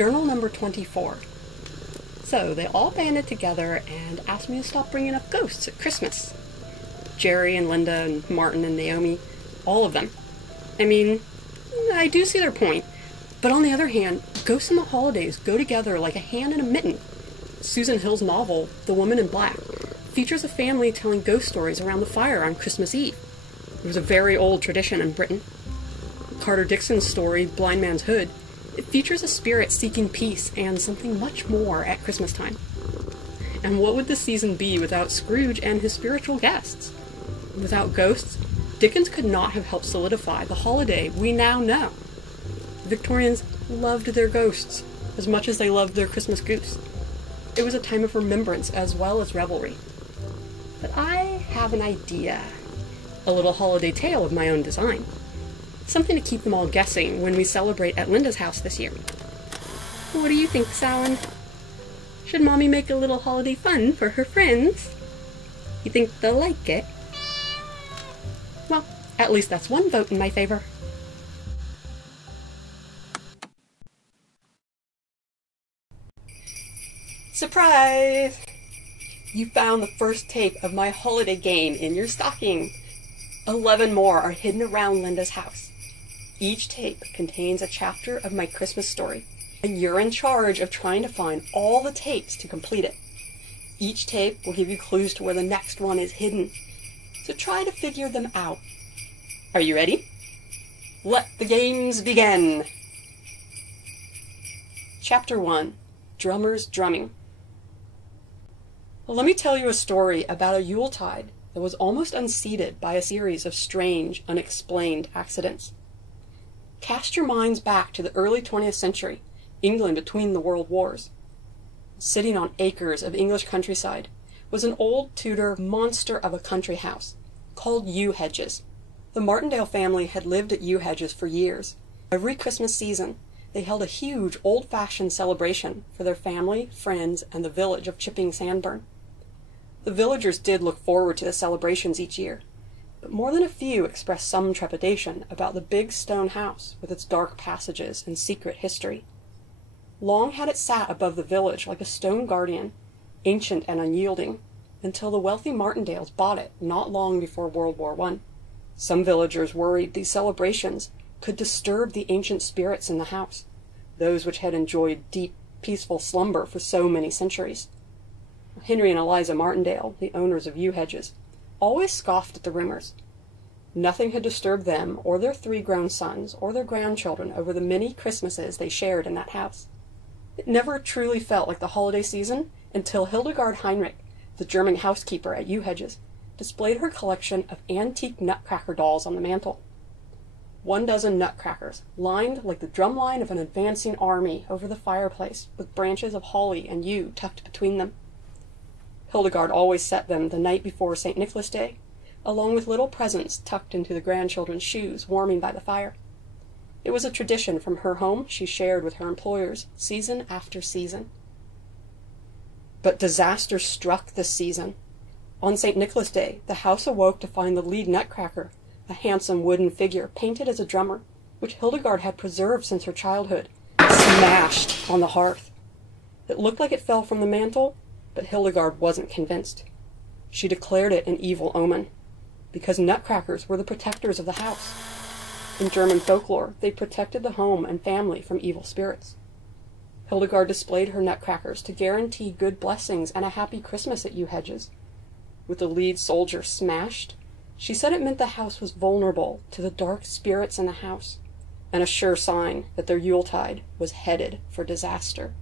Journal number 24. So they all banded together and asked me to stop bringing up ghosts at Christmas. Jerry and Linda and Martin and Naomi, all of them. I mean, I do see their point, but on the other hand, ghosts and the holidays go together like a hand and a mitten. Susan Hill's novel, The Woman in Black, features a family telling ghost stories around the fire on Christmas Eve. It was a very old tradition in Britain. Carter Dickson's story, Blind Man's Hood, it features a spirit seeking peace and something much more at Christmas time. And what would the season be without Scrooge and his spiritual guests? Without ghosts, Dickens could not have helped solidify the holiday we now know. The Victorians loved their ghosts as much as they loved their Christmas goose. It was a time of remembrance as well as revelry. But I have an idea. A little holiday tale of my own design. Something to keep them all guessing when we celebrate at Linda's house this year. What do you think, Salin? Should Mommy make a little holiday fun for her friends? You think they'll like it? Well, at least that's one vote in my favor. Surprise! You found the first tape of my holiday game in your stocking. 11 more are hidden around Linda's house. Each tape contains a chapter of my Christmas story, and you're in charge of trying to find all the tapes to complete it. Each tape will give you clues to where the next one is hidden, so try to figure them out. Are you ready? Let the games begin! Chapter 1. Drummers Drumming. Well, let me tell you a story about a Yuletide that was almost unseated by a series of strange, unexplained accidents. Cast your minds back to the early 20th century, England between the world wars. Sitting on acres of English countryside was an old Tudor monster of a country house called Yewhedges. The Martindale family had lived at Yewhedges for years. Every Christmas season, they held a huge old-fashioned celebration for their family, friends, and the village of Chipping Sandburn. The villagers did look forward to the celebrations each year, but more than a few expressed some trepidation about the big stone house with its dark passages and secret history. Long had it sat above the village like a stone guardian, ancient and unyielding, until the wealthy Martindales bought it not long before World War I. Some villagers worried these celebrations could disturb the ancient spirits in the house, those which had enjoyed deep, peaceful slumber for so many centuries. Henry and Eliza Martindale, the owners of Yewhedges, always scoffed at the rumors. Nothing had disturbed them or their 3 grown sons or their grandchildren over the many Christmases they shared in that house. It never truly felt like the holiday season until Hildegard Heinrich, the German housekeeper at Yewhedges, displayed her collection of antique nutcracker dolls on the mantel. 12 nutcrackers, lined like the drumline of an advancing army over the fireplace, with branches of holly and yew tucked between them. Hildegard always set them the night before St. Nicholas Day, along with little presents tucked into the grandchildren's shoes warming by the fire. It was a tradition from her home she shared with her employers, season after season. But disaster struck this season. On St. Nicholas Day, the house awoke to find the lead nutcracker, a handsome wooden figure painted as a drummer, which Hildegard had preserved since her childhood, smashed on the hearth. It looked like it fell from the mantel, but Hildegard wasn't convinced. She declared it an evil omen, because nutcrackers were the protectors of the house. In German folklore, they protected the home and family from evil spirits. Hildegard displayed her nutcrackers to guarantee good blessings and a happy Christmas at Yewhedges. With the lead soldier smashed, she said it meant the house was vulnerable to the dark spirits in the house, and a sure sign that their Yuletide was headed for disaster.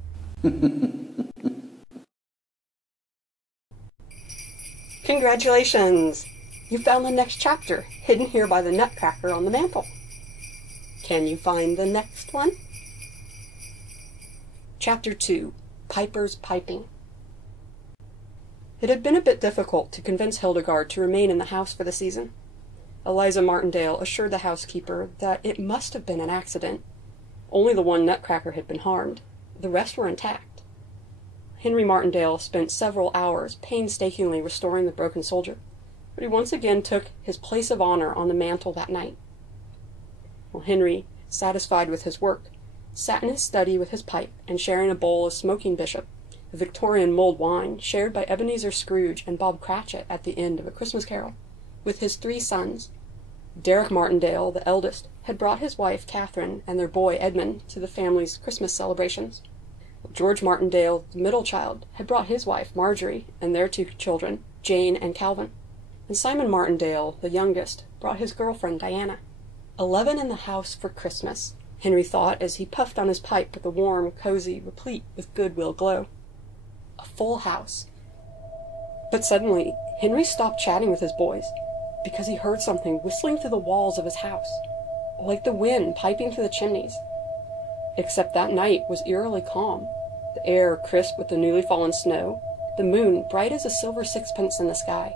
Congratulations! You found the next chapter, hidden here by the nutcracker on the mantel. Can you find the next one? Chapter 2. Piper's Piping. It had been a bit difficult to convince Hildegard to remain in the house for the season. Eliza Martindale assured the housekeeper that it must have been an accident. Only the one nutcracker had been harmed. The rest were intact. Henry Martindale spent several hours painstakingly restoring the broken soldier, but he once again took his place of honor on the mantel that night. Well, Henry, satisfied with his work, sat in his study with his pipe and sharing a bowl of smoking bishop, a Victorian mulled wine shared by Ebenezer Scrooge and Bob Cratchit at the end of A Christmas Carol, with his 3 sons. Derek Martindale, the eldest, had brought his wife Catherine and their boy Edmund to the family's Christmas celebrations. George Martindale, the middle child, had brought his wife Marjorie and their 2 children, Jane and Calvin. And Simon Martindale, the youngest, brought his girlfriend Diana. 11 in the house for Christmas, Henry thought as he puffed on his pipe with a warm, cozy, replete with goodwill glow. A full house. But suddenly, Henry stopped chatting with his boys, because he heard something whistling through the walls of his house, like the wind piping through the chimneys. Except that night was eerily calm, the air crisp with the newly fallen snow, the moon bright as a silver sixpence in the sky.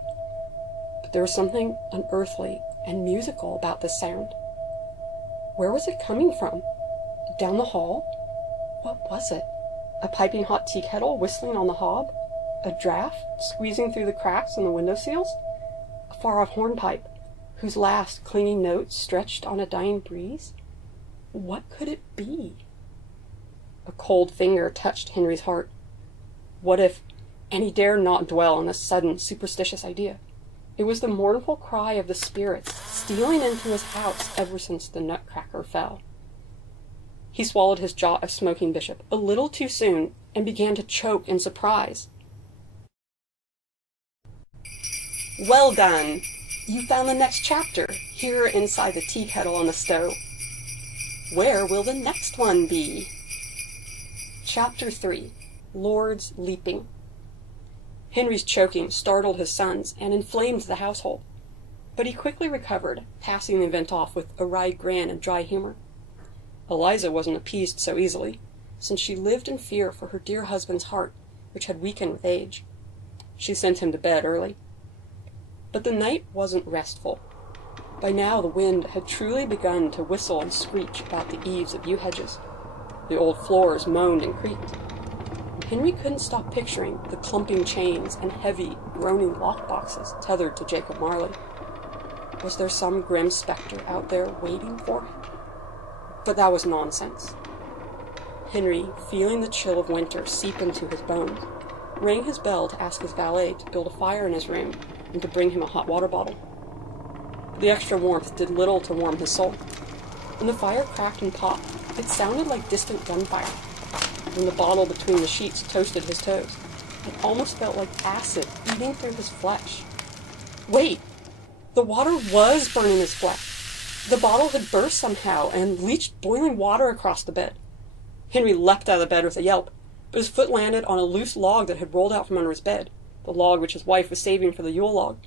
But there was something unearthly and musical about this sound. Where was it coming from? Down the hall? What was it? A piping hot tea kettle whistling on the hob? A draught squeezing through the cracks in the window seals? A far-off hornpipe, whose last clinging notes stretched on a dying breeze? What could it be? A cold finger touched Henry's heart. What if, and he dared not dwell on this sudden, superstitious idea, it was the mournful cry of the spirits stealing into his house ever since the nutcracker fell. He swallowed his draught of smoking bishop a little too soon and began to choke in surprise. Well done! You found the next chapter, here inside the tea kettle on the stove. Where will the next one be? Chapter 3. Lords Leaping. Henry's choking startled his sons and inflamed the household, but he quickly recovered, passing the event off with a wry grin and dry humor. Eliza wasn't appeased so easily, since she lived in fear for her dear husband's heart, which had weakened with age. She sent him to bed early. But the night wasn't restful. By now the wind had truly begun to whistle and screech about the eaves of Yewhedges. The old floors moaned and creaked. Henry couldn't stop picturing the clumping chains and heavy, groaning lockboxes tethered to Jacob Marley. Was there some grim spectre out there waiting for him? But that was nonsense. Henry, feeling the chill of winter seep into his bones, rang his bell to ask his valet to build a fire in his room and to bring him a hot water bottle. The extra warmth did little to warm his soul. When the fire cracked and popped, it sounded like distant gunfire. When the bottle between the sheets toasted his toes, it almost felt like acid eating through his flesh. Wait! The water was burning his flesh. The bottle had burst somehow and leached boiling water across the bed. Henry leapt out of the bed with a yelp, but his foot landed on a loose log that had rolled out from under his bed, the log which his wife was saving for the Yule log.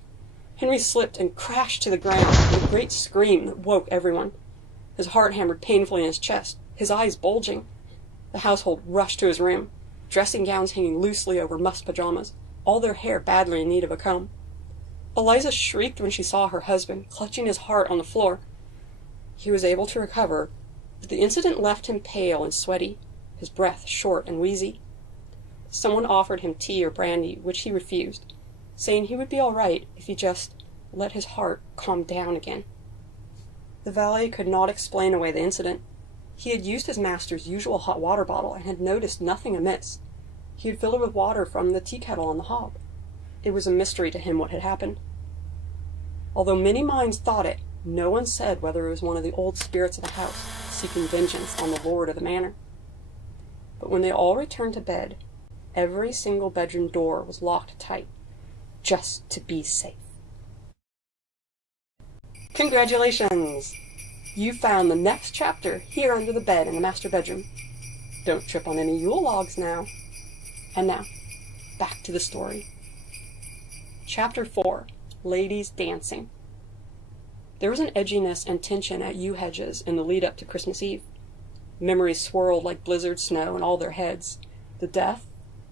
Henry slipped and crashed to the ground with a great scream that woke everyone. His heart hammered painfully in his chest, his eyes bulging. The household rushed to his room, dressing gowns hanging loosely over mussed pajamas, all their hair badly in need of a comb. Eliza shrieked when she saw her husband clutching his heart on the floor. He was able to recover, but the incident left him pale and sweaty, his breath short and wheezy. Someone offered him tea or brandy, which he refused, saying he would be all right if he just let his heart calm down again. The valet could not explain away the incident. He had used his master's usual hot water bottle and had noticed nothing amiss. He had filled it with water from the tea kettle on the hob. It was a mystery to him what had happened. Although many minds thought it, no one said whether it was one of the old spirits of the house seeking vengeance on the lord of the manor. But when they all returned to bed, every single bedroom door was locked tight, just to be safe. Congratulations! You found the next chapter here under the bed in the master bedroom. Don't trip on any Yule logs now. And now, back to the story. Chapter 4. Ladies Dancing. There was an edginess and tension at Yewhedges in the lead-up to Christmas Eve. Memories swirled like blizzard snow in all their heads. The death,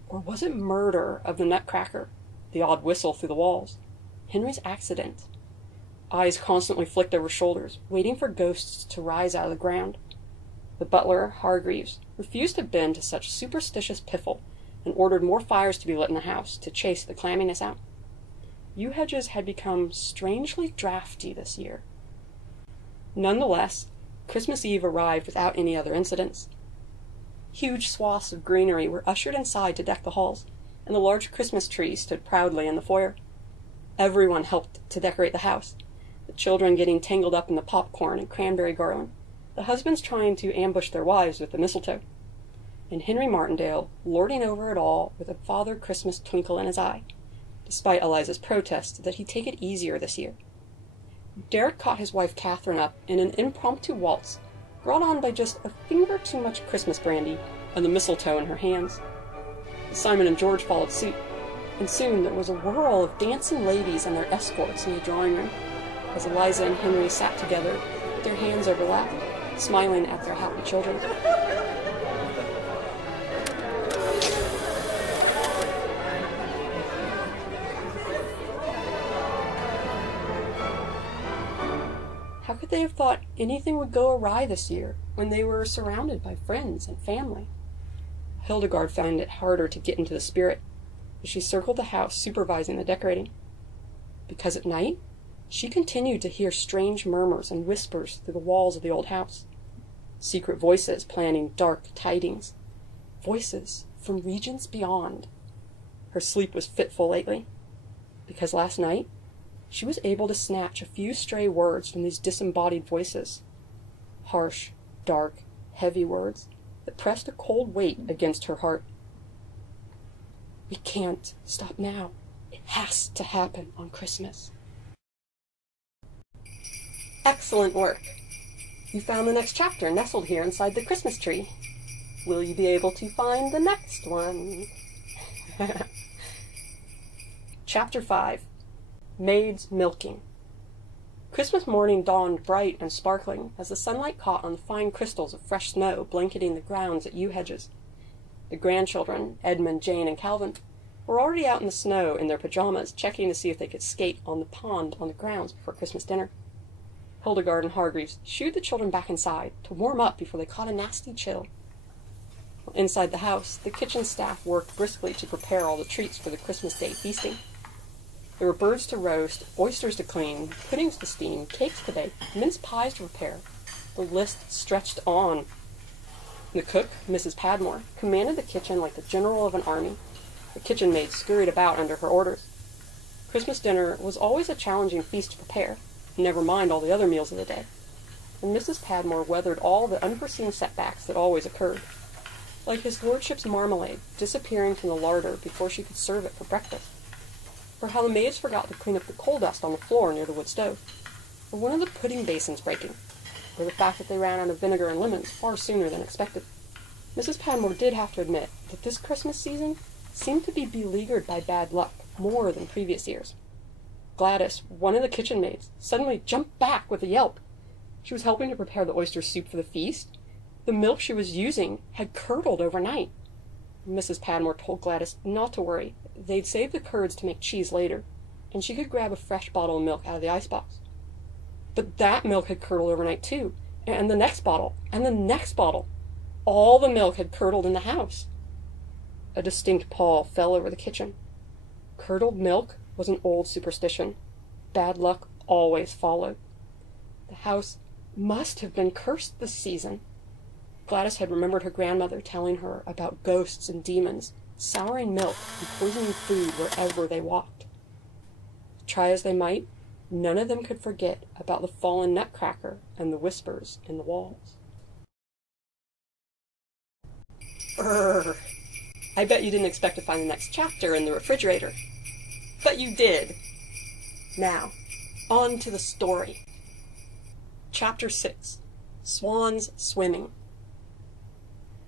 or was it murder, of the nutcracker, the odd whistle through the walls, Henry's accident. Eyes constantly flicked over shoulders, waiting for ghosts to rise out of the ground. The butler, Hargreaves, refused to bend to such superstitious piffle, and ordered more fires to be lit in the house to chase the clamminess out. Yewhedges had become strangely drafty this year. Nonetheless, Christmas Eve arrived without any other incidents. Huge swaths of greenery were ushered inside to deck the halls, and the large Christmas tree stood proudly in the foyer. Everyone helped to decorate the house, the children getting tangled up in the popcorn and cranberry garland, the husbands trying to ambush their wives with the mistletoe, and Henry Martindale lording over it all with a Father Christmas twinkle in his eye, despite Eliza's protests that he'd take it easier this year. Derek caught his wife Catherine up in an impromptu waltz, brought on by just a finger too much Christmas brandy and the mistletoe in her hands. Simon and George followed suit, and soon there was a whirl of dancing ladies and their escorts in the drawing room, as Eliza and Henry sat together with their hands overlapped, smiling at their happy children. How could they have thought anything would go awry this year when they were surrounded by friends and family? Hildegard found it harder to get into the spirit as she circled the house supervising the decorating, because at night she continued to hear strange murmurs and whispers through the walls of the old house, secret voices planning dark tidings, voices from regions beyond. Her sleep was fitful lately, because last night she was able to snatch a few stray words from these disembodied voices, harsh, dark, heavy words that pressed a cold weight against her heart. We can't stop now. It has to happen on Christmas. Excellent work. You found the next chapter nestled here inside the Christmas tree. Will you be able to find the next one? Chapter 5. Maids Milking. Christmas morning dawned bright and sparkling as the sunlight caught on the fine crystals of fresh snow blanketing the grounds at Yewhedges. The grandchildren, Edmund, Jane, and Calvin, were already out in the snow in their pajamas, checking to see if they could skate on the pond on the grounds before Christmas dinner. Hildegard and Hargreaves shooed the children back inside to warm up before they caught a nasty chill. Inside the house, the kitchen staff worked briskly to prepare all the treats for the Christmas Day feasting. There were birds to roast, oysters to clean, puddings to steam, cakes to bake, mince pies to prepare. The list stretched on. The cook, Mrs. Padmore, commanded the kitchen like the general of an army. The kitchen maid scurried about under her orders. Christmas dinner was always a challenging feast to prepare, never mind all the other meals of the day, and Mrs. Padmore weathered all the unforeseen setbacks that always occurred, like his lordship's marmalade disappearing from the larder before she could serve it for breakfast, or how the maids forgot to clean up the coal dust on the floor near the wood stove, or one of the pudding basins breaking, or the fact that they ran out of vinegar and lemons far sooner than expected. Mrs. Padmore did have to admit that this Christmas season seemed to be beleaguered by bad luck more than previous years. Gladys, one of the kitchen maids, suddenly jumped back with a yelp. She was helping to prepare the oyster soup for the feast. The milk she was using had curdled overnight. Mrs. Padmore told Gladys not to worry. They'd save the curds to make cheese later, and she could grab a fresh bottle of milk out of the icebox. But that milk had curdled overnight too, and the next bottle, and the next bottle. All the milk had curdled in the house. A distinct pall fell over the kitchen. Curdled milk was an old superstition. Bad luck always followed. The house must have been cursed this season. Gladys had remembered her grandmother telling her about ghosts and demons, souring milk and poisoning food wherever they walked. Try as they might, none of them could forget about the fallen nutcracker and the whispers in the walls. I bet you didn't expect to find the next chapter in the refrigerator. But you did. Now, on to the story. Chapter 6. Swans Swimming.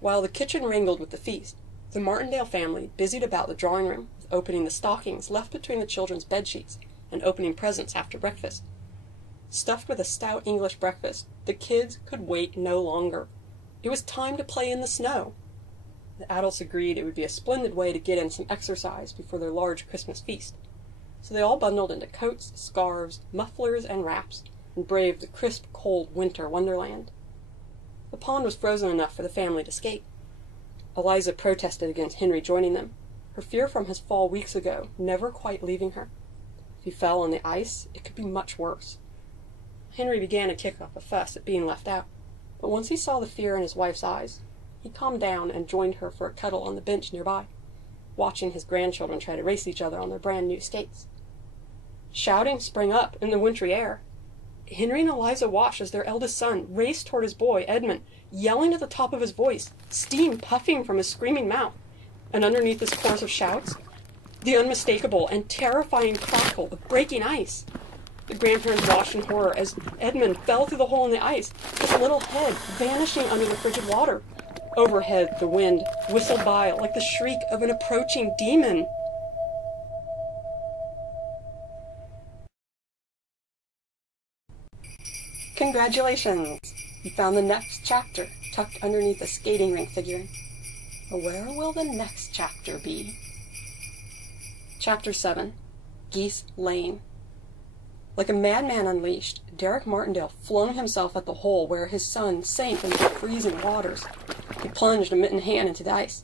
While the kitchen wrangled with the feast, the Martindale family busied about the drawing room with opening the stockings left between the children's bedsheets and opening presents after breakfast. Stuffed with a stout English breakfast, the kids could wait no longer. It was time to play in the snow. The adults agreed it would be a splendid way to get in some exercise before their large Christmas feast. So they all bundled into coats, scarves, mufflers, and wraps, and braved the crisp, cold winter wonderland. The pond was frozen enough for the family to skate. Eliza protested against Henry joining them, her fear from his fall weeks ago never quite leaving her. If he fell on the ice, it could be much worse. Henry began to kick up a fuss at being left out, but once he saw the fear in his wife's eyes, he calmed down and joined her for a cuddle on the bench nearby, watching his grandchildren try to race each other on their brand-new skates. Shouting sprang up in the wintry air. Henry and Eliza watched as their eldest son raced toward his boy, Edmund, yelling at the top of his voice, steam puffing from his screaming mouth. And underneath this chorus of shouts, the unmistakable and terrifying crackle of breaking ice. The grandparents watched in horror as Edmund fell through the hole in the ice, his little head vanishing under the frigid water. Overhead, the wind whistled by like the shriek of an approaching demon. Congratulations! You found the next chapter tucked underneath a skating rink figurine. But where will the next chapter be? Chapter 7. Geese Lane. Like a madman unleashed, Derek Martindale flung himself at the hole where his son sank into the freezing waters. He plunged a mittened hand into the ice.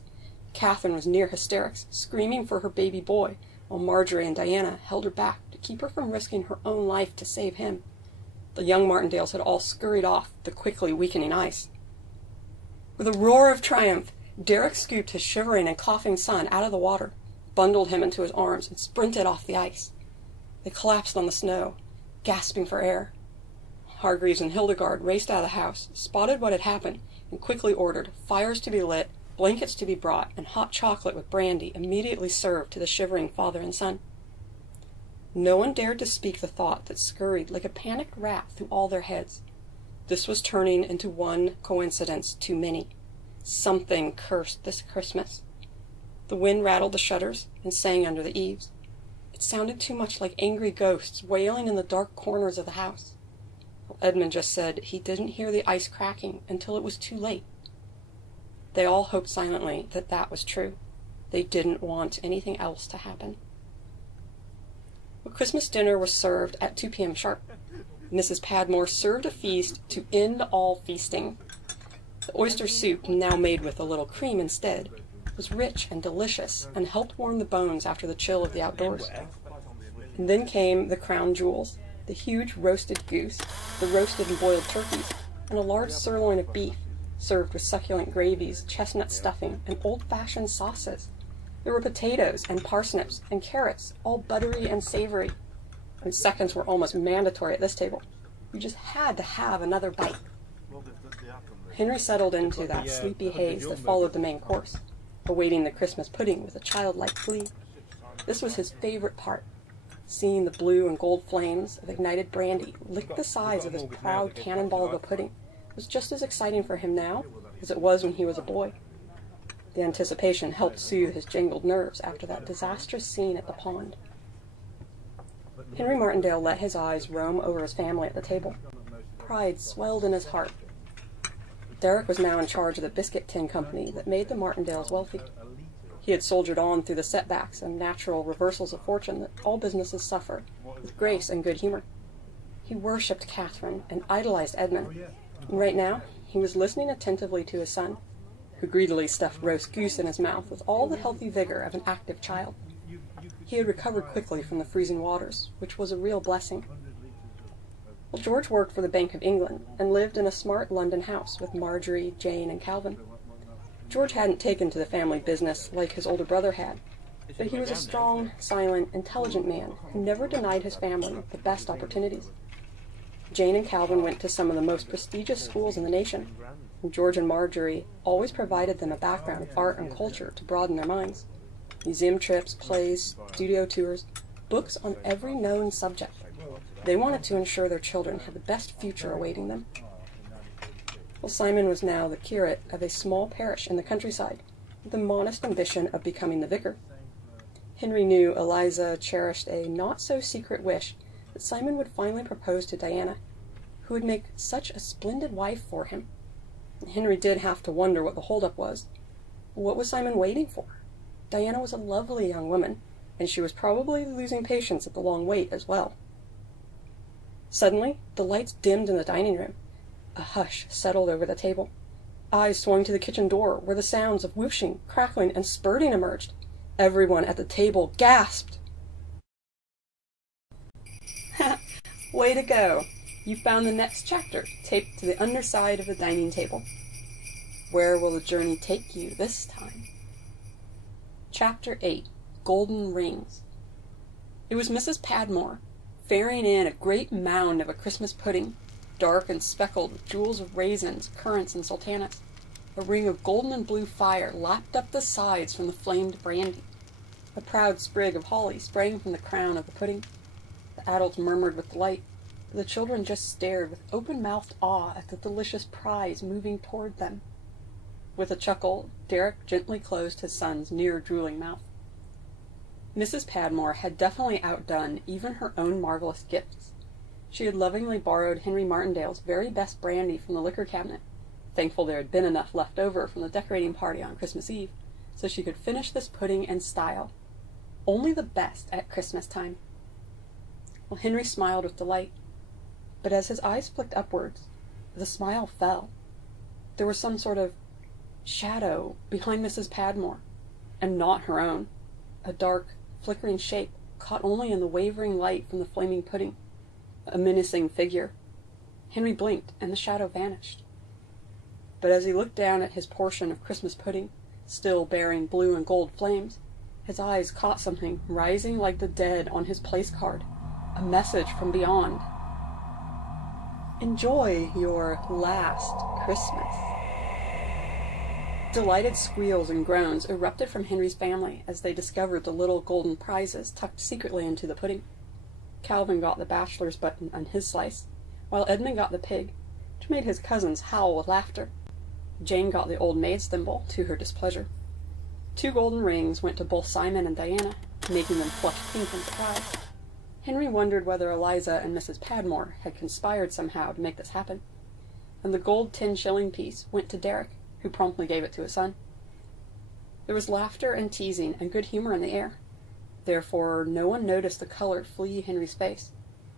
Catherine was near hysterics, screaming for her baby boy, while Marjorie and Diana held her back to keep her from risking her own life to save him. The young Martindales had all scurried off the quickly weakening ice. With a roar of triumph, Derek scooped his shivering and coughing son out of the water, bundled him into his arms, and sprinted off the ice. They collapsed on the snow, gasping for air. Hargreaves and Hildegard raced out of the house, spotted what had happened, and quickly ordered fires to be lit, blankets to be brought, and hot chocolate with brandy immediately served to the shivering father and son. No one dared to speak the thought that scurried like a panicked rat through all their heads. This was turning into one coincidence too many. Something cursed this Christmas. The wind rattled the shutters and sang under the eaves. It sounded too much like angry ghosts wailing in the dark corners of the house. Edmund just said he didn't hear the ice cracking until it was too late. They all hoped silently that that was true. They didn't want anything else to happen. A Christmas dinner was served at 2 p.m. sharp. Mrs. Padmore served a feast to end all feasting. The oyster soup, now made with a little cream instead, was rich and delicious and helped warm the bones after the chill of the outdoors. And then came the crown jewels, the huge roasted goose, the roasted and boiled turkeys, and a large sirloin of beef, served with succulent gravies, chestnut stuffing, and old-fashioned sauces. There were potatoes and parsnips and carrots, all buttery and savory. And seconds were almost mandatory at this table. You just had to have another bite. Henry settled into that sleepy haze that followed the main course, awaiting the Christmas pudding with a childlike glee. This was his favorite part. Seeing the blue and gold flames of ignited brandy lick the sides of his proud cannonball of a pudding was just as exciting for him now as it was when he was a boy. The anticipation helped soothe his jangled nerves after that disastrous scene at the pond. Henry Martindale let his eyes roam over his family at the table. Pride swelled in his heart. Derek was now in charge of the biscuit tin company that made the Martindales wealthy. He had soldiered on through the setbacks and natural reversals of fortune that all businesses suffer, with grace and good humor. He worshipped Catherine and idolized Edmund, and right now he was listening attentively to his son, who greedily stuffed roast goose in his mouth with all the healthy vigor of an active child. He had recovered quickly from the freezing waters, which was a real blessing. Well, George worked for the Bank of England and lived in a smart London house with Marjorie, Jane, and Calvin. George hadn't taken to the family business like his older brother had, but he was a strong, silent, intelligent man who never denied his family the best opportunities. Jane and Calvin went to some of the most prestigious schools in the nation, and George and Marjorie always provided them a background of art and culture to broaden their minds. Museum trips, plays, studio tours, books on every known subject. They wanted to ensure their children had the best future awaiting them. Well, Simon was now the curate of a small parish in the countryside, with the modest ambition of becoming the vicar. Henry knew Eliza cherished a not-so-secret wish that Simon would finally propose to Diana, who would make such a splendid wife for him. Henry did have to wonder what the holdup was. What was Simon waiting for? Diana was a lovely young woman, and she was probably losing patience at the long wait as well. Suddenly, the lights dimmed in the dining room. A hush settled over the table. Eyes swung to the kitchen door, where the sounds of whooshing, crackling, and spurting emerged. Everyone at the table gasped. Way to go! You found the next chapter taped to the underside of the dining table. Where will the journey take you this time? Chapter 8. Golden Rings. It was Mrs. Padmore, ferrying in a great mound of a Christmas pudding, dark and speckled with jewels of raisins, currants, and sultanas. A ring of golden and blue fire lapped up the sides from the flamed brandy. A proud sprig of holly sprang from the crown of the pudding. The adults murmured with delight, but the children just stared with open-mouthed awe at the delicious prize moving toward them. With a chuckle, Derek gently closed his son's near-drooling mouth. Mrs. Padmore had definitely outdone even her own marvelous gifts. She had lovingly borrowed Henry Martindale's very best brandy from the liquor cabinet, thankful there had been enough left over from the decorating party on Christmas Eve, so she could finish this pudding in style. Only the best at Christmas time. Well, Henry smiled with delight, but as his eyes flicked upwards, the smile fell. There was some sort of shadow behind Mrs. Padmore, and not her own, a dark, flickering shape caught only in the wavering light from the flaming pudding, a menacing figure. Henry blinked, and the shadow vanished. But as he looked down at his portion of Christmas pudding, still bearing blue and gold flames, his eyes caught something rising like the dead on his place card, a message from beyond. Enjoy your last Christmas. Delighted squeals and groans erupted from Henry's family as they discovered the little golden prizes tucked secretly into the pudding. Calvin got the bachelor's button on his slice, while Edmund got the pig, which made his cousins howl with laughter. Jane got the old maid's thimble, to her displeasure. 2 golden rings went to both Simon and Diana, making them flush pink in surprise. Henry wondered whether Eliza and Mrs. Padmore had conspired somehow to make this happen, and the gold 10-shilling piece went to Derek, who promptly gave it to his son. There was laughter and teasing and good humor in the air. Therefore, no one noticed the color flee Henry's face,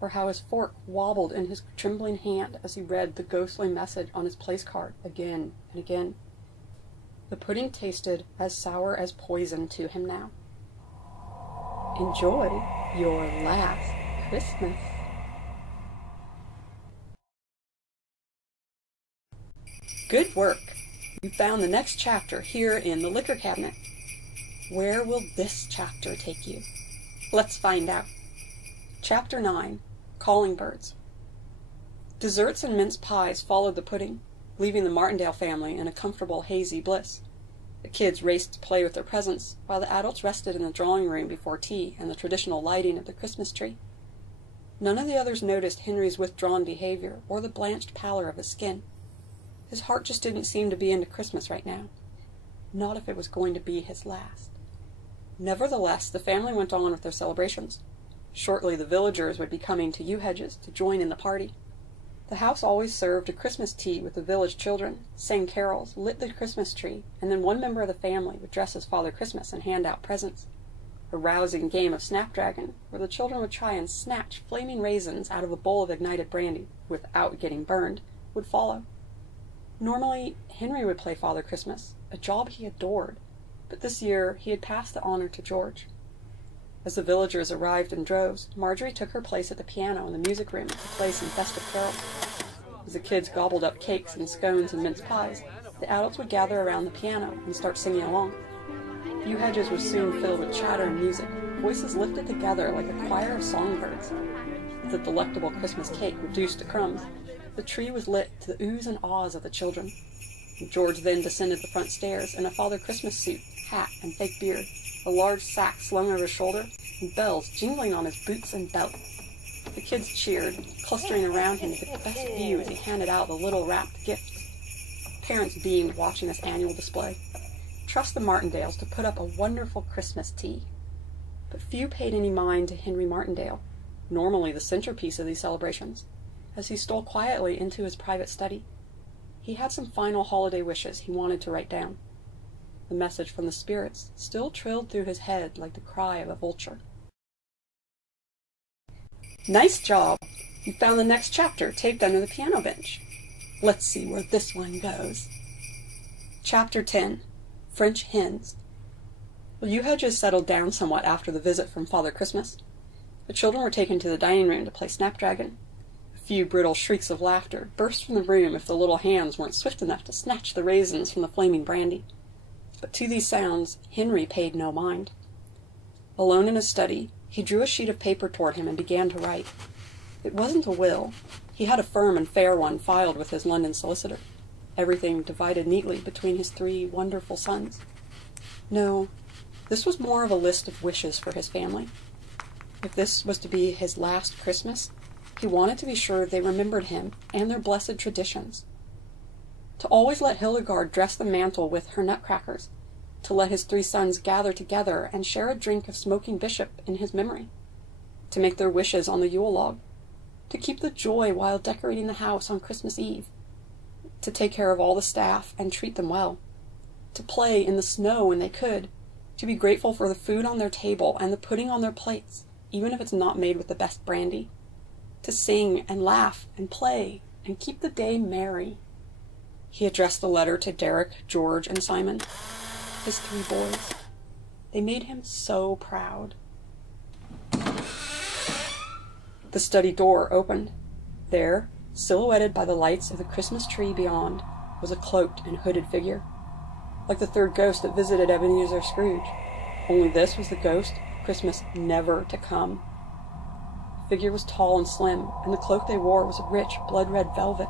or how his fork wobbled in his trembling hand as he read the ghostly message on his place card again and again. The pudding tasted as sour as poison to him now. Enjoy your last Christmas. Good work! You found the next chapter here in the liquor cabinet. Where will this chapter take you? Let's find out. Chapter 9. Calling Birds. Desserts and mince pies followed the pudding, leaving the Martindale family in a comfortable, hazy bliss. The kids raced to play with their presents, while the adults rested in the drawing room before tea and the traditional lighting of the Christmas tree. None of the others noticed Henry's withdrawn behavior or the blanched pallor of his skin. His heart just didn't seem to be into Christmas right now. Not if it was going to be his last. Nevertheless, the family went on with their celebrations. Shortly the villagers would be coming to Yewhedges to join in the party. The house always served a Christmas tea with the village children, sang carols, lit the Christmas tree, and then one member of the family would dress as Father Christmas and hand out presents. A rousing game of Snapdragon, where the children would try and snatch flaming raisins out of a bowl of ignited brandy, without getting burned, would follow. Normally, Henry would play Father Christmas, a job he adored, but this year he had passed the honor to George. As the villagers arrived in droves, Marjorie took her place at the piano in the music room to play some festive carols. As the kids gobbled up cakes and scones and mince pies, the adults would gather around the piano and start singing along. Yewhedges was soon filled with chatter and music, voices lifted together like a choir of songbirds. With the delectable Christmas cake reduced to crumbs, the tree was lit to the oohs and ahs of the children. George then descended the front stairs in a Father Christmas suit, hat, and fake beard, a large sack slung over his shoulder, and bells jingling on his boots and belt. The kids cheered, clustering around him to get the best view as he handed out the little wrapped gifts. Parents beamed watching this annual display. Trust the Martindales to put up a wonderful Christmas tea. But few paid any mind to Henry Martindale, normally the centerpiece of these celebrations, as he stole quietly into his private study. He had some final holiday wishes he wanted to write down. The message from the spirits still trilled through his head like the cry of a vulture. Nice job! You found the next chapter taped under the piano bench. Let's see where this one goes. Chapter 10. French Hens. The Yewhedges settled down somewhat after the visit from Father Christmas. The children were taken to the dining room to play Snapdragon. A A few brittle shrieks of laughter burst from the room if the little hands weren't swift enough to snatch the raisins from the flaming brandy. But to these sounds Henry paid no mind. Alone in his study, he drew a sheet of paper toward him and began to write. It wasn't a will. He had a firm and fair one filed with his London solicitor, everything divided neatly between his 3 wonderful sons. No, this was more of a list of wishes for his family. If this was to be his last Christmas, he wanted to be sure they remembered him and their blessed traditions. To always let Hildegard dress the mantle with her nutcrackers, to let his 3 sons gather together and share a drink of smoking bishop in his memory, to make their wishes on the Yule log, to keep the joy while decorating the house on Christmas Eve, to take care of all the staff and treat them well, to play in the snow when they could, to be grateful for the food on their table and the pudding on their plates, even if it's not made with the best brandy, to sing and laugh and play and keep the day merry. He addressed the letter to Derek, George, and Simon, his 3 boys. They made him so proud. The study door opened. There, silhouetted by the lights of the Christmas tree beyond, was a cloaked and hooded figure, like the 3rd ghost that visited Ebenezer Scrooge, only this was the ghost of Christmas never to come. The figure was tall and slim, and the cloak they wore was rich, blood-red velvet.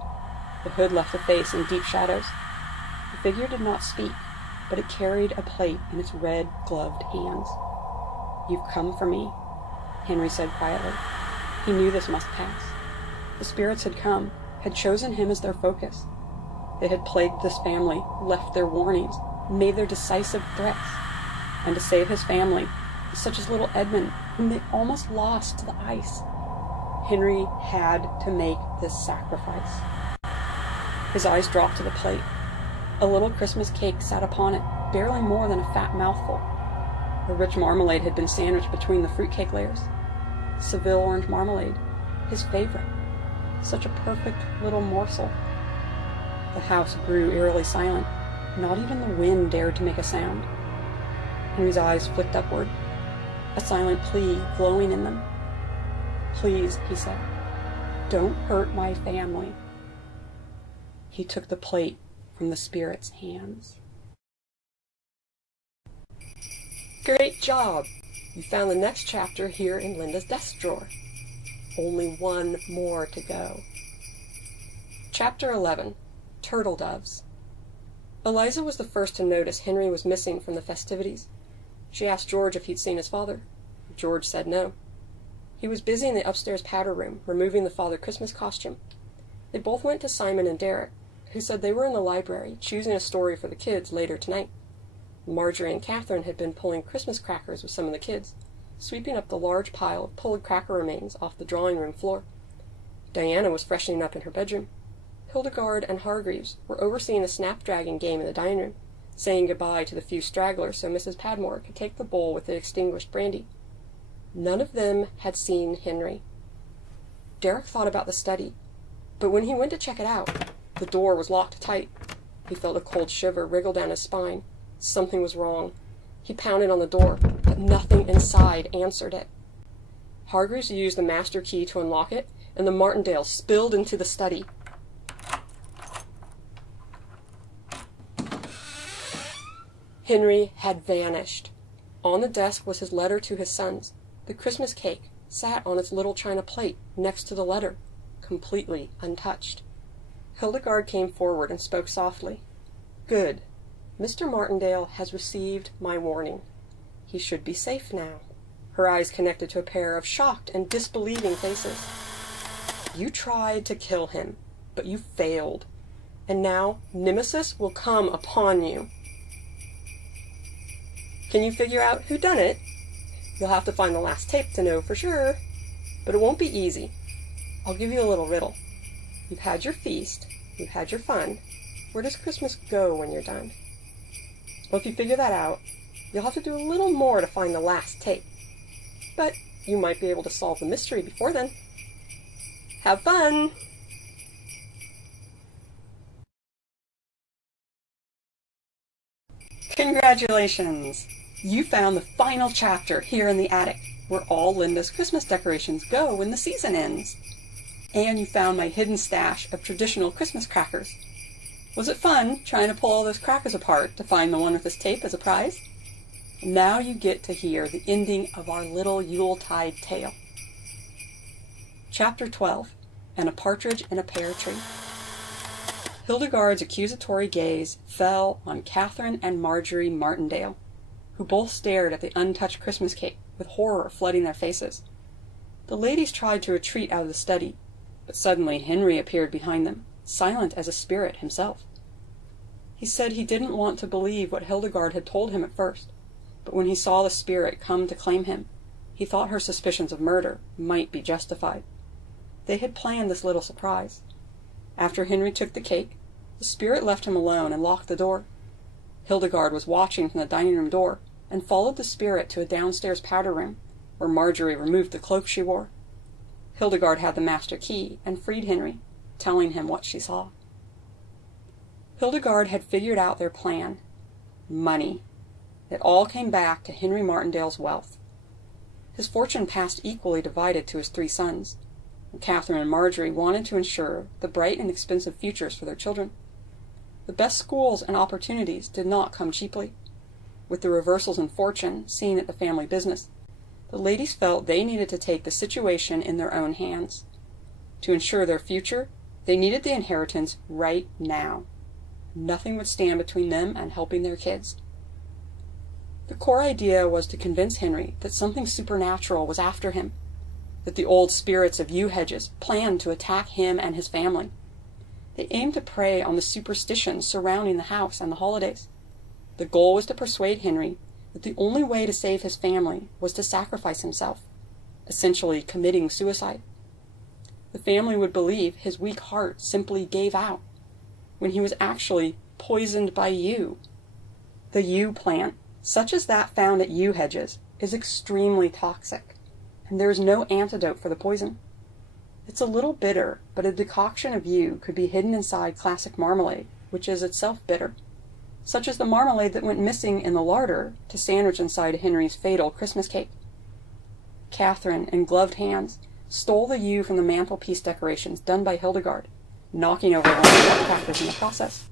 The hood left the face in deep shadows. The figure did not speak, but it carried a plate in its red, gloved hands. "You've come for me," Henry said quietly. He knew this must pass. The spirits had come, had chosen him as their focus. They had plagued this family, left their warnings, made their decisive threats. And to save his family, such as little Edmund, whom they almost lost to the ice, Henry had to make this sacrifice. His eyes dropped to the plate. A little Christmas cake sat upon it, barely more than a fat mouthful. The rich marmalade had been sandwiched between the fruitcake layers. Seville orange marmalade, his favorite. Such a perfect little morsel. The house grew eerily silent. Not even the wind dared to make a sound. Henry's eyes flicked upward, a silent plea glowing in them. "Please," he said, "don't hurt my family." He took the plate from the spirit's hands. Great job! You found the next chapter here in Linda's desk drawer. Only one more to go. Chapter 11. Turtle Doves. Eliza was the first to notice Henry was missing from the festivities. She asked George if he'd seen his father. George said no. He was busy in the upstairs powder room, removing the Father Christmas costume. They both went to Simon and Derek, who said they were in the library, choosing a story for the kids later tonight. Marjorie and Catherine had been pulling Christmas crackers with some of the kids, sweeping up the large pile of pulled cracker remains off the drawing-room floor. Diana was freshening up in her bedroom. Hildegard and Hargreaves were overseeing a snapdragon game in the dining room, saying goodbye to the few stragglers so Mrs. Padmore could take the bowl with the extinguished brandy. None of them had seen Henry. Derek thought about the study, but when he went to check it out, the door was locked tight. He felt a cold shiver wriggle down his spine. Something was wrong. He pounded on the door, but nothing inside answered it. Hargreaves used the master key to unlock it, and the Martindales spilled into the study. Henry had vanished. On the desk was his letter to his sons. The Christmas cake sat on its little china plate next to the letter, completely untouched. Hildegard came forward and spoke softly. "Good. Mr. Martindale has received my warning. He should be safe now." Her eyes connected to a pair of shocked and disbelieving faces. "You tried to kill him, but you failed. And now Nemesis will come upon you. Can you figure out who done it? You'll have to find the last tape to know for sure, but it won't be easy. I'll give you a little riddle. You've had your feast, you've had your fun. Where does Christmas go when you're done? Well, if you figure that out, you'll have to do a little more to find the last tape. But you might be able to solve the mystery before then. Have fun!" Congratulations! You found the final chapter here in the attic, where all Linda's Christmas decorations go when the season ends. And you found my hidden stash of traditional Christmas crackers. Was it fun trying to pull all those crackers apart to find the one with this tape as a prize? And now you get to hear the ending of our little Yuletide tale. Chapter 12, And a Partridge in a Pear Tree. Hildegard's accusatory gaze fell on Catherine and Marjorie Martindale, who both stared at the untouched Christmas cake with horror flooding their faces. The ladies tried to retreat out of the study, but suddenly Henry appeared behind them, silent as a spirit himself. He said he didn't want to believe what Hildegard had told him at first, but when he saw the spirit come to claim him, he thought her suspicions of murder might be justified. They had planned this little surprise. After Henry took the cake, the spirit left him alone and locked the door. Hildegard was watching from the dining room door and followed the spirit to a downstairs powder room, where Marjorie removed the cloak she wore. Hildegard had the master key and freed Henry, telling him what she saw. Hildegard had figured out their plan. Money. It all came back to Henry Martindale's wealth. His fortune passed equally divided to his 3 sons, and Catherine and Marjorie wanted to ensure the bright and expensive futures for their children. The best schools and opportunities did not come cheaply. With the reversals in fortune seen at the family business, the ladies felt they needed to take the situation in their own hands. To ensure their future, they needed the inheritance right now. Nothing would stand between them and helping their kids. The core idea was to convince Henry that something supernatural was after him, that the old spirits of Yewhedges planned to attack him and his family. They aimed to prey on the superstitions surrounding the house and the holidays. The goal was to persuade Henry that the only way to save his family was to sacrifice himself, essentially committing suicide. The family would believe his weak heart simply gave out, when he was actually poisoned by yew. The yew plant, such as that found at Yewhedges, is extremely toxic, and there is no antidote for the poison. It's a little bitter, but a decoction of yew could be hidden inside classic marmalade, which is itself bitter, such as the marmalade that went missing in the larder to sandwich inside Henry's fatal Christmas cake. Catherine, in gloved hands, stole the yew from the mantelpiece decorations done by Hildegard, knocking over one of the nutcrackers in the process.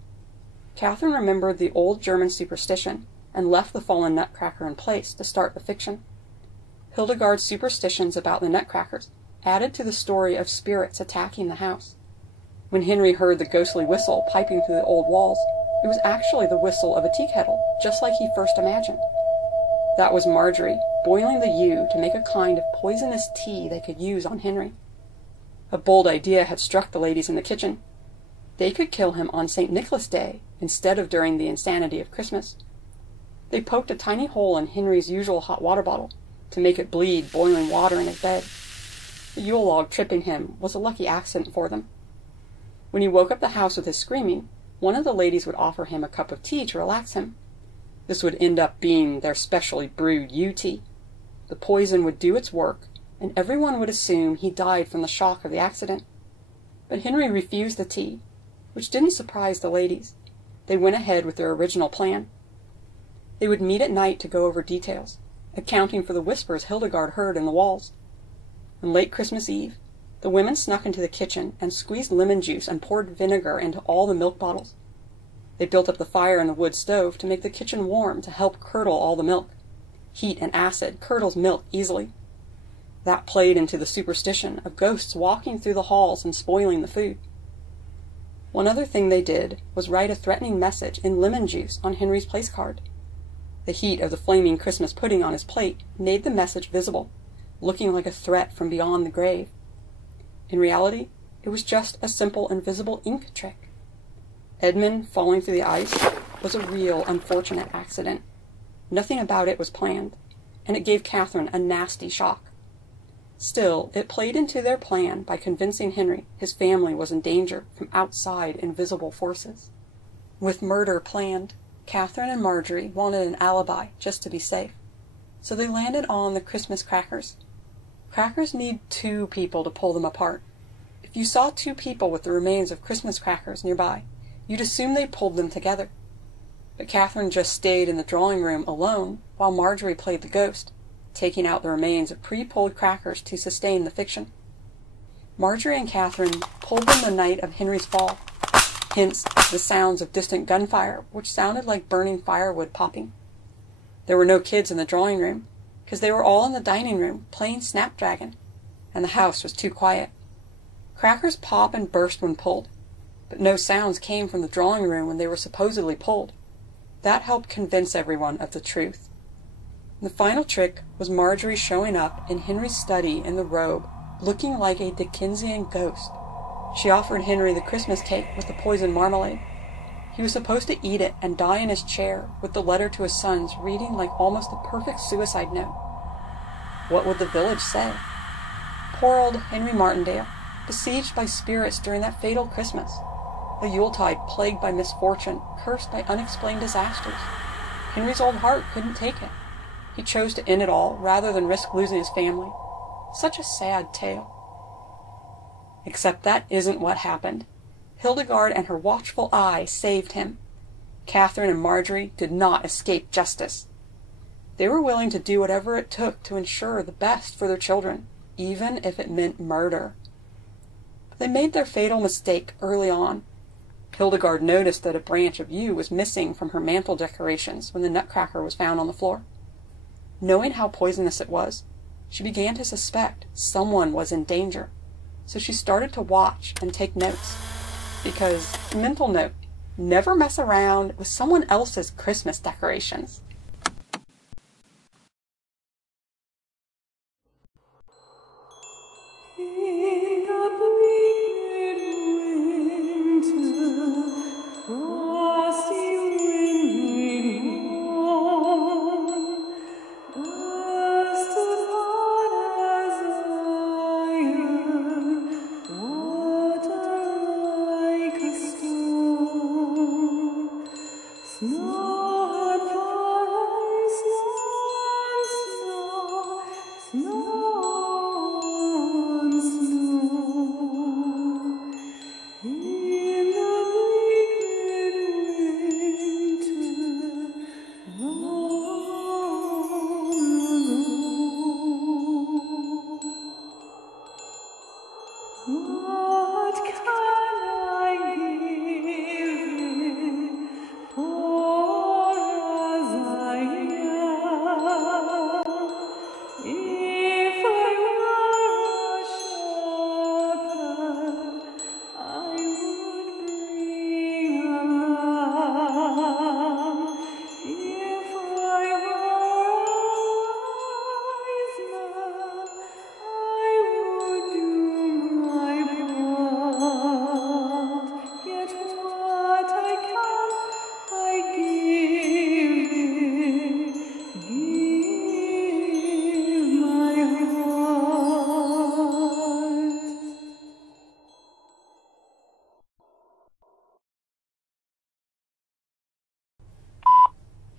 Catherine remembered the old German superstition and left the fallen nutcracker in place to start the fiction. Hildegard's superstitions about the nutcrackers added to the story of spirits attacking the house. When Henry heard the ghostly whistle piping through the old walls, it was actually the whistle of a tea kettle, just like he first imagined. That was Marjorie boiling the yew to make a kind of poisonous tea they could use on Henry. A bold idea had struck the ladies in the kitchen. They could kill him on St. Nicholas Day instead of during the insanity of Christmas. They poked a tiny hole in Henry's usual hot water bottle to make it bleed boiling water in his bed. The Yule log tripping him was a lucky accident for them. When he woke up the house with his screaming, one of the ladies would offer him a cup of tea to relax him. This would end up being their specially brewed yew tea. The poison would do its work, and everyone would assume he died from the shock of the accident. But Henry refused the tea, which didn't surprise the ladies. They went ahead with their original plan. They would meet at night to go over details, accounting for the whispers Hildegard heard in the walls. On late Christmas Eve, the women snuck into the kitchen and squeezed lemon juice and poured vinegar into all the milk bottles. They built up the fire in the wood stove to make the kitchen warm to help curdle all the milk. Heat and acid curdles milk easily. That played into the superstition of ghosts walking through the halls and spoiling the food. One other thing they did was write a threatening message in lemon juice on Henry's place card. The heat of the flaming Christmas pudding on his plate made the message visible, looking like a threat from beyond the grave. In reality, it was just a simple invisible ink trick. Edmund falling through the ice was a real unfortunate accident. Nothing about it was planned, and it gave Catherine a nasty shock. Still, it played into their plan by convincing Henry his family was in danger from outside invisible forces. With murder planned, Catherine and Marjorie wanted an alibi just to be safe, so they landed on the Christmas crackers. Crackers need 2 people to pull them apart. If you saw 2 people with the remains of Christmas crackers nearby, you'd assume they pulled them together. But Catherine just stayed in the drawing room alone while Marjorie played the ghost, taking out the remains of pre-pulled crackers to sustain the fiction. Marjorie and Catherine pulled them the night of Henry's fall, hence the sounds of distant gunfire, which sounded like burning firewood popping. There were no kids in the drawing room, because they were all in the dining room playing Snapdragon, and the house was too quiet. Crackers pop and burst when pulled, but no sounds came from the drawing room when they were supposedly pulled. That helped convince everyone of the truth. The final trick was Marjorie showing up in Henry's study in the robe, looking like a Dickensian ghost. She offered Henry the Christmas cake with the poison marmalade. He was supposed to eat it and die in his chair with the letter to his sons reading like almost a perfect suicide note. What would the village say? Poor old Henry Martindale, besieged by spirits during that fatal Christmas. A Yuletide plagued by misfortune, cursed by unexplained disasters. Henry's old heart couldn't take it. He chose to end it all rather than risk losing his family. Such a sad tale. Except that isn't what happened. Hildegard and her watchful eye saved him. Catherine and Marjorie did not escape justice. They were willing to do whatever it took to ensure the best for their children, even if it meant murder. But they made their fatal mistake early on. Hildegard noticed that a branch of yew was missing from her mantel decorations when the nutcracker was found on the floor. Knowing how poisonous it was, she began to suspect someone was in danger, so she started to watch and take notes. Because, mental note, never mess around with someone else's Christmas decorations.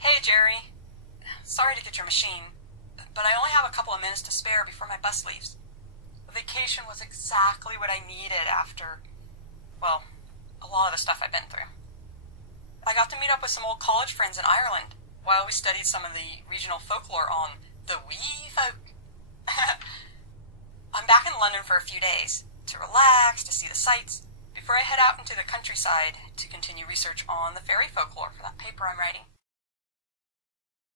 Hey, Jerry. Sorry to get your machine, but I only have a couple of minutes to spare before my bus leaves. The vacation was exactly what I needed after, well, a lot of the stuff I've been through. I got to meet up with some old college friends in Ireland while we studied some of the regional folklore on the wee folk. I'm back in London for a few days to relax, to see the sights, before I head out into the countryside to continue research on the fairy folklore for that paper I'm writing.